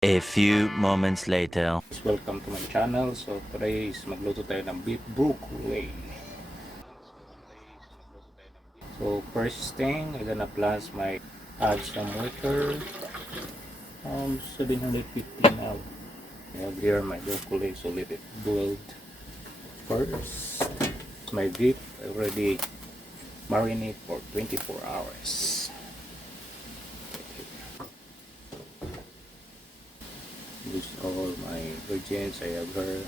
A few moments later. Welcome to my channel. So today is magluto tayo ng beef broccoli. So first thing, I'm gonna plus my add some water. 750 now. I have here my broccoli, so let it boil first. My beef already marinate for 24 hours. Use all my ingredients. I have here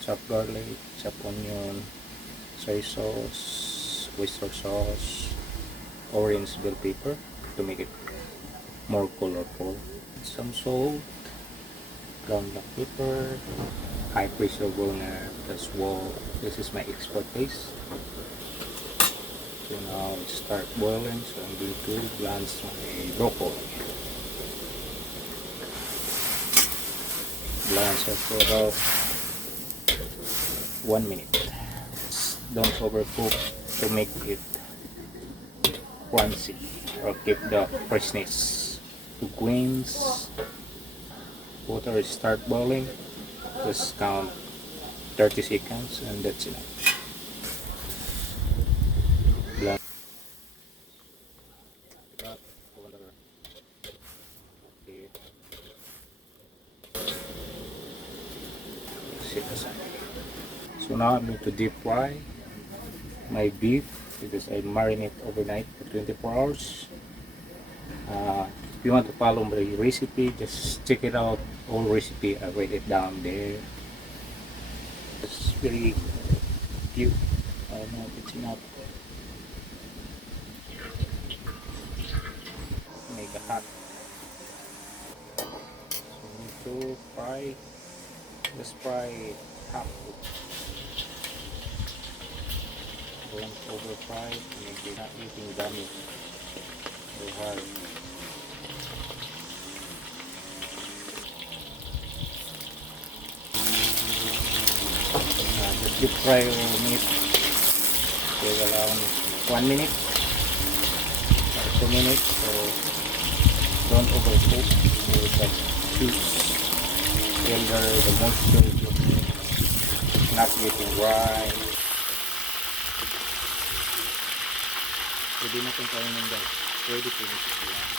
chopped garlic, chopped onion, soy sauce, oyster sauce, orange bell pepper to make it more colorful, some salt, ground black pepper, high pressure burner as well. This is my expert taste. So now it start boiling, so I'm going to blanch my broccoli. Blanch it for about 1 minute. Don't overcook to make it crunchy or keep the freshness. To queens, water start boiling. Just count 30 seconds and that's enough. Blanch. So now I'm going to deep fry my beef because I marinate overnight for 24 hours. If you want to follow my recipe, just check it out. All recipe I write it down there. It's very cute. I don't know if it's enough. Mega hot. So we need to fry. Just fry half. Don't over fry, maybe not eating damage. So hard. Just deep fry your meat for around 1 minute or 2 minutes. So don't overcook. So that juice filter the moisture, not getting dry. Pwede na kung kainin guys. Ready to mix it lang.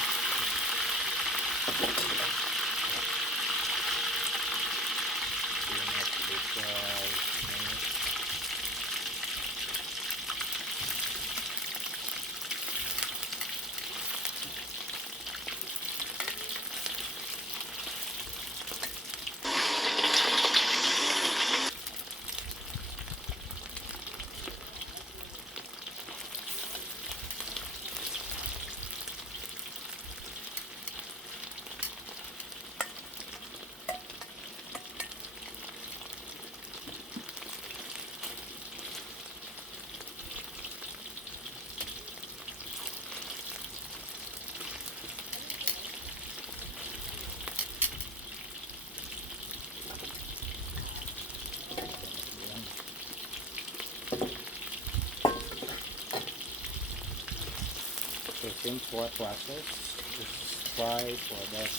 So same process, just fry for about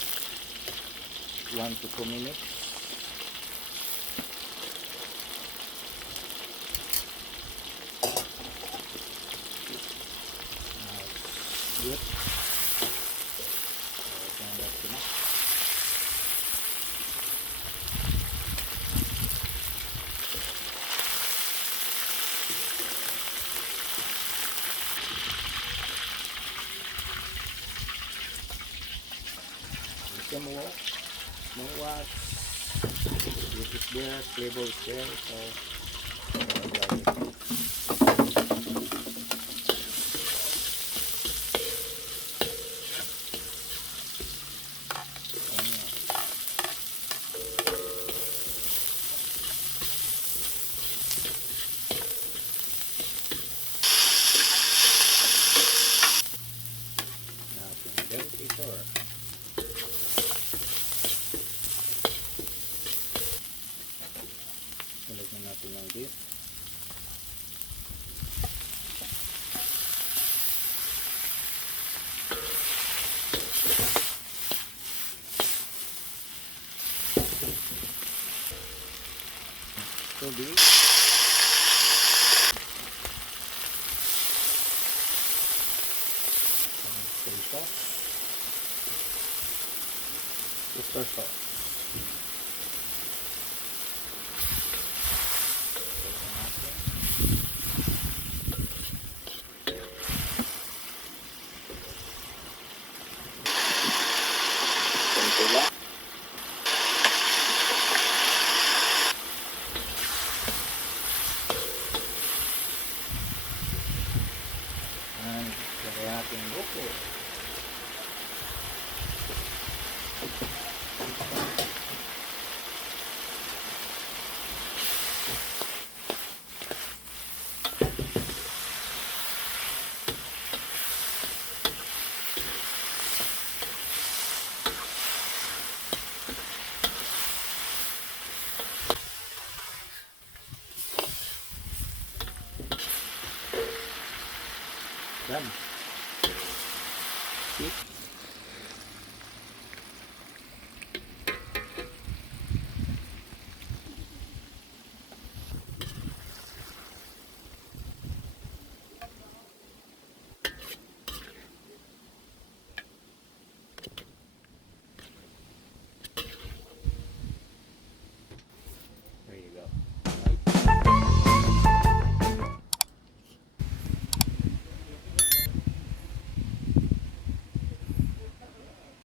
1 to 2 minutes. Now it's good. So I think that's enough. More wax, this is there, flavor is there, so Lagyan natin ng beef. Tubig. Soy sauce. Oyster sauce. Konti lang. Lagyan natin yung luto. Done. See?